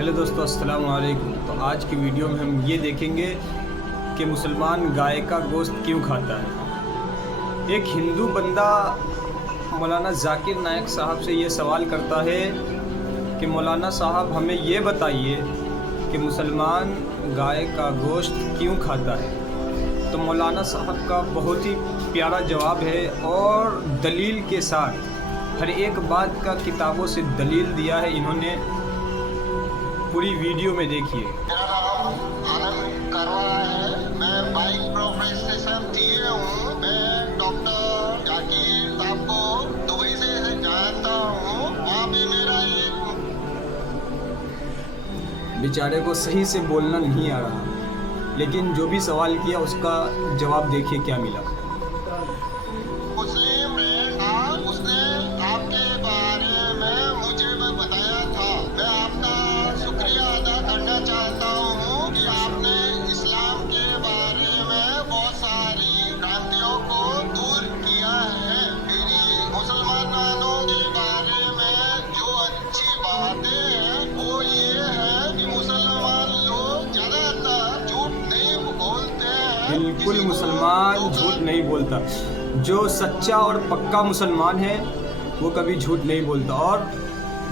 Hello दोस्तों, अस्सलाम वालेकुम। तो आज की वीडियो में हम ये देखेंगे कि मुसलमान गाय का गोश्त क्यों खाता है। एक हिंदू बंदा मौलाना जाकिर नायक साहब से ये सवाल करता है कि मौलाना साहब हमें ये बताइए कि मुसलमान गाय का गोश्त क्यों खाता है। तो मौलाना साहब का बहुत ही प्यारा जवाब है और दलील के साथ हर एक बात का किताबों से दलील दिया है इन्होंने। पूरी वीडियो में देखिए। मेरा नाम आनंद करवा है। मैं बाइक प्रोफेशन किए हूँ। मैं डॉक्टर जाकिर साहब को दुबई से जानता हूँ। वहाँ पे मेरा एक बेचारे को सही से बोलना नहीं आ रहा, लेकिन जो भी सवाल किया उसका जवाब देखिए क्या मिला। मुस्लिम फ्रेंड था, उसने आपके बारे में मुझे बताया था। मैं आपका शुक्रिया अदा करना चाहता हूँ कि आपने इस्लाम के बारे में बहुत सारी भ्रांतियों को दूर किया है। मेरी मुसलमानों के बारे में जो अच्छी बातें हैं वो ये है कि मुसलमान लोग ज्यादातर झूठ नहीं बोलते हैं। बिल्कुल, मुसलमान झूठ नहीं बोलता। जो सच्चा और पक्का मुसलमान है वो कभी झूठ नहीं बोलता। और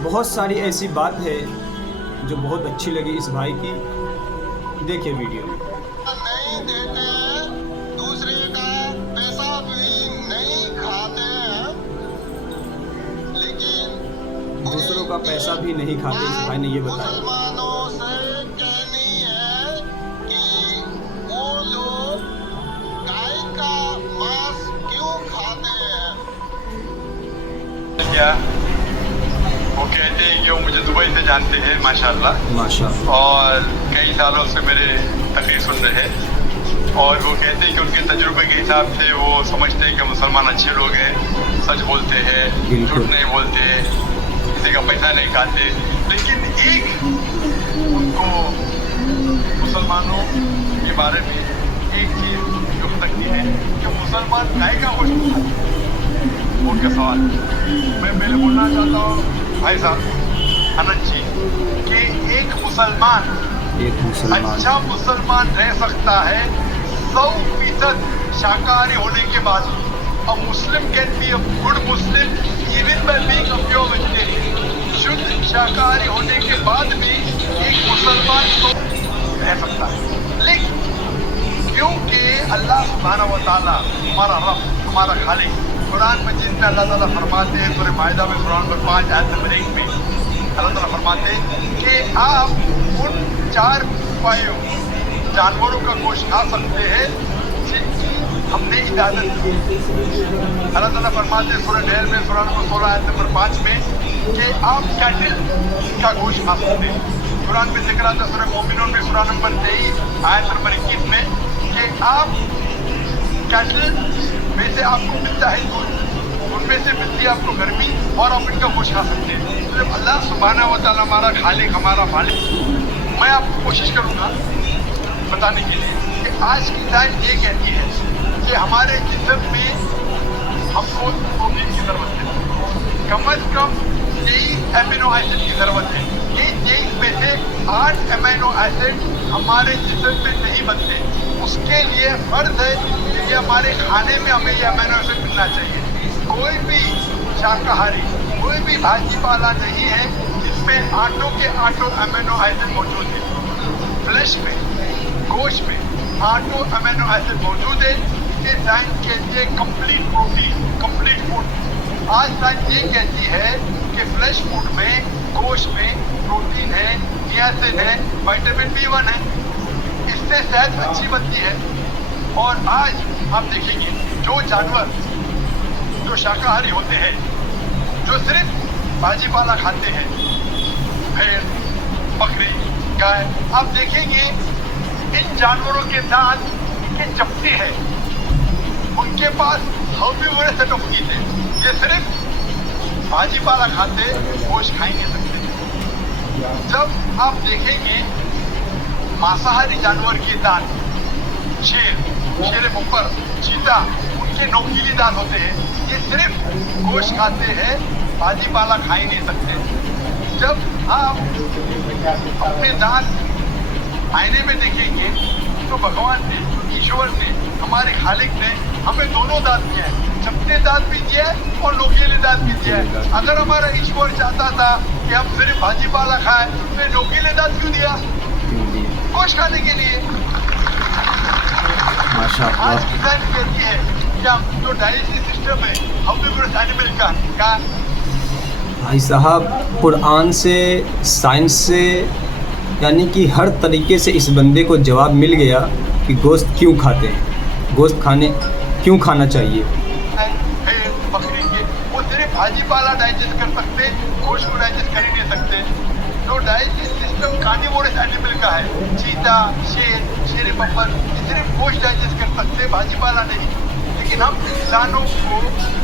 बहुत सारी ऐसी बात है जो बहुत अच्छी लगी इस भाई की। देखिए वीडियो में। नहीं देते हैं, दूसरे का पैसा भी नहीं खाते हैं, लेकिन दूसरों का पैसा भी नहीं खाते, इस भाई ने ये बताया। मुसलमानों से कहनी है कि वो लोग गाय का मांस क्यों खाते हैं। क्या वो कहते हैं कि वो मुझे दुबई से जानते हैं माशाल्लाह, और कई सालों से मेरे तकरीर सुन रहे हैं। और वो कहते हैं कि उनके तजुर्बे के हिसाब से वो समझते हैं कि मुसलमान अच्छे लोग हैं, सच बोलते हैं, झूठ नहीं बोलते, किसी का पैसा नहीं खाते। लेकिन एक उनको मुसलमानों के बारे में एक चीज़ जो लगती है कि मुसलमान गाय का गोश्त खाते हैं। उनका सवाल मैं पहले बोलना चाहता हूँ भाई साहब अनंत जी कि एक मुसलमान अच्छा मुसलमान रह सकता है 100% शाकाहारी होने के बाद। A Muslim can be a good Muslim even by being a pure vegetarian। शुद्ध शाकाहारी होने के बाद भी एक मुसलमान तो रह सकता है। लेकिन क्योंकि अल्लाह सुब्हानहू व तआला हमारा रब, हमारा खालिक, कुरान मजीद में अल्लाह ताला फरमाते हैं, सूरह माइदा में कुरान नंबर 5 आयत नंबर 1 में अल्लाह ताला फरमाते हैं कि आप उन 4 पायों जानवरों का गोश्त खा सकते हैं जिनकी हमने इजाज़त दी। अल्लाह ताला फरमाते हैं सूरह नहल में कुरान नंबर 16 आयत नंबर 5 में कि आप कैटल का गोश्त खा सकते हैं। कुरान में जिक्र आता है सूरह मोमिनून में सूरह नंबर 23 आयत नंबर 21 में कि आप कैटल में से आपको मिलता है दूध, उनमें से मिलती है आपको गर्मी, और आप इनका गोश्त खा सकते हैं। तो अल्लाह सुब्हानहू व तआला हमारा खालिक, हमारा मालिक। मैं आपको कोशिश करूँगा बताने के लिए कि आज की साइंस ये कहती है कि हमारे जिस्म में हमको प्रोटीन की ज़रूरत है, कम अज़ कम 23 अमीनो एसिड की ज़रूरत है। ये 23 में से 8 अमीनो एसिड हमारे जिस्म में नहीं बनते। उसके लिए फर्ज है कि हमारे खाने में हमें ये अमीनो एसिड मिलना चाहिए। कोई भी शाकाहारी, कोई भी भाजी पाला नहीं है जिसमें आटों के आटों अमीनो एसिड मौजूद है। फ्लैश में, गोश्त में आटों अमीनो एसिड मौजूद है। ये साइंस कहती है कंप्लीट प्रोटीन, कंप्लीट फूड। आज साइंस ये कहती है कि फ्लैश फूड में, गोश्त में प्रोटीन है, नियासिन है, विटामिन B1 है। इससे सेहत अच्छी बनती है। और आज आप देखेंगे जो जानवर जो शाकाहारी होते हैं, जो सिर्फ भाजी पाला खाते हैं, भेड़, बकरी, गाय, आप देखेंगे इन जानवरों के दांत के चपटे हैं, उनके पास भी बड़े सेट ऑफ टीथ है। ये सिर्फ भाजी पाला खाते, गोश्त खाई नहीं सकते। जब आप देखेंगे मांसाहारी जानवर के दांत, शेर मुकर, चीता, उनके नोकीले दांत होते हैं। ये सिर्फ गोश्त खाते हैं, भाजी पाला खा ही नहीं सकते। जब आप अपने दांत आईने में देखेंगे तो भगवान ने, ईश्वर ने, हमारे खालिक ने हमें दोनों दांत दिए हैं, चपटे दांत भी दिए हैं और नोकीले दांत भी दिए हैं। अगर हमारा ईश्वर चाहता था कि हम सिर्फ भाजी पाला खाएं तो नोकीले दांत क्यों दिया? गोश्त खाने के लिए। माशाअल्लाह। आज की साइंस कहती है कि हम जो डाइजेस्टिव सिस्टम है हर्बिवोरस एनिमल का भाई साहब, कुरान से, साइंस से, यानी कि हर तरीके से इस बंदे को जवाब मिल गया कि गोश्त क्यों खाते हैं, गोश्त क्यों खाना चाहिए। बकरी के वो सिर्फ भाजी पाला डाइजेस्ट कर सकते, गोश्त को डाइजेस्ट कर ही नहीं सकते। तो डाइजेस्ट सिस्टम कार्निवोरस एनिमल का है। चीता, शेर बब्बर सिर्फ गोश्त डाइजेस्ट कर सकते, भाजी पाला नहीं। लेकिन हम इंसानों को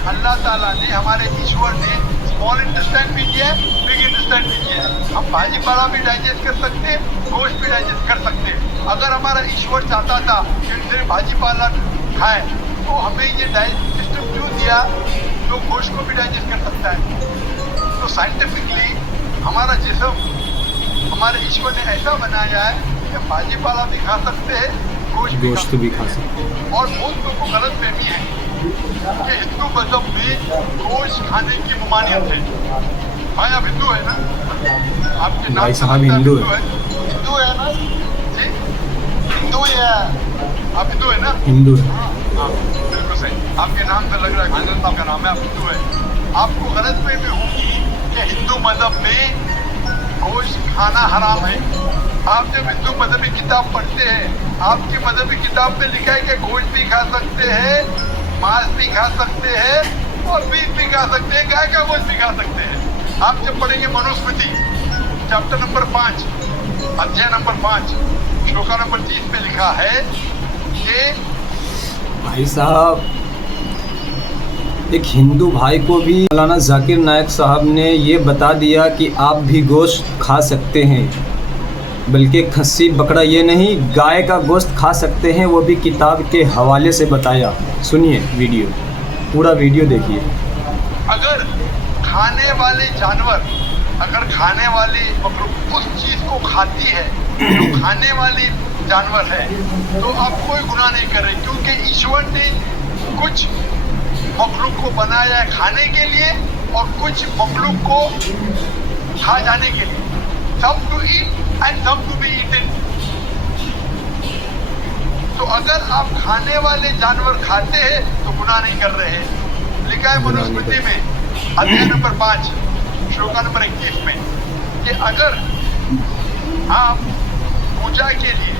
अल्लाह ताला ने, हमारे ईश्वर ने स्मॉल इंटेस्टाइन भी दिया है, बिग इंटेस्टाइन भी दिया है। हम भाजी पाला भी डाइजेस्ट कर सकते हैं, गोश्त भी डाइजेस्ट कर सकते हैं। अगर हमारा ईश्वर चाहता था कि सिर्फ भाजी पाला खाएं तो हमें ये डाइजेस्ट सिस्टम क्यों दिया जो गोश्त को भी डाइजेस्ट कर सकता है। तो साइंटिफिकली हमारा जिस्म हमारे ईश्वर ने ऐसा बनाया है कि भाजी पाला भी खा सकते हैं, गोश्त भी खा सकते हैं। और बहुत लोगों को गलत फहमी है कि हिंदू मजहब में गोश्त खाने की ममानियत है। भाई आप हिंदू है ना? आपके नाम भाई साहब हिंदू है। हिंदू है ना जी? हिंदू है आप? हिंदू है ना? हिंदू है। हाँ बिल्कुल सही। आपके नाम से लग रहा है आनंद आपका नाम है, आप हिंदू है। आपको गलत फहमी होगी कि हिंदू मजहब में गोश्त खाना हराम है। आप जब हिंदू मजहबी किताब पढ़ते हैं, आपकी मजहबी किताब में लिखा है कि गोश्त भी खा सकते हैं, मांस भी खा सकते हैं और बीफ भी खा सकते हैं, गाय का गोश्त भी खा सकते हैं। आप जब पढ़ेंगे मनुस्मृति चैप्टर नंबर 5 अध्याय नंबर 5 श्लोका नंबर 30 में लिखा है कि भाई साहब, एक हिंदू भाई को भी मौलाना जाकिर नायक साहब ने ये बता दिया कि आप भी गोश्त खा सकते हैं, बल्कि खस्सी बकरा ये नहीं, गाय का गोश्त खा सकते हैं, वो भी किताब के हवाले से बताया। सुनिए वीडियो, पूरा वीडियो देखिए। अगर खाने वाले जानवर, अगर खाने वाली मखलूक उस चीज़ को खाती है जो खाने वाली जानवर है तो आप कोई गुनाह नहीं कर रहे, क्योंकि ईश्वर ने कुछ मखलूक को बनाया है खाने के लिए और कुछ मखलूक को खा जाने के लिए। Some to eat and some to be eaten। तो अगर आप खाने वाले जानवर खाते हैं तो गुनाह नहीं कर रहे हैं। लिखा है मनुस्मृति में अध्याय नंबर 5 श्लोका नंबर 21 में कि अगर आप पूजा के लिए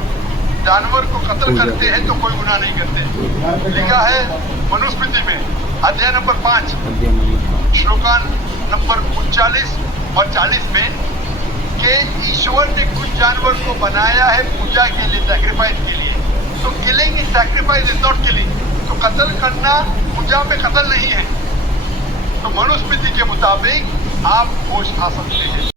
जानवर को कत्ल करते हैं तो कोई गुनाह नहीं करते। लिखा है मनुस्मृति में अध्याय नंबर 5 श्लोका नंबर 39 और 40 में कि ईश्वर ने कुछ जानवर को बनाया है पूजा के लिए, सैक्रिफाइस के लिए। तो killing is sacrifice is not killing. तो कत्ल करना पूजा में कत्ल नहीं है। तो मनुस्मृति के मुताबिक आप गोश्त खा सकते हैं।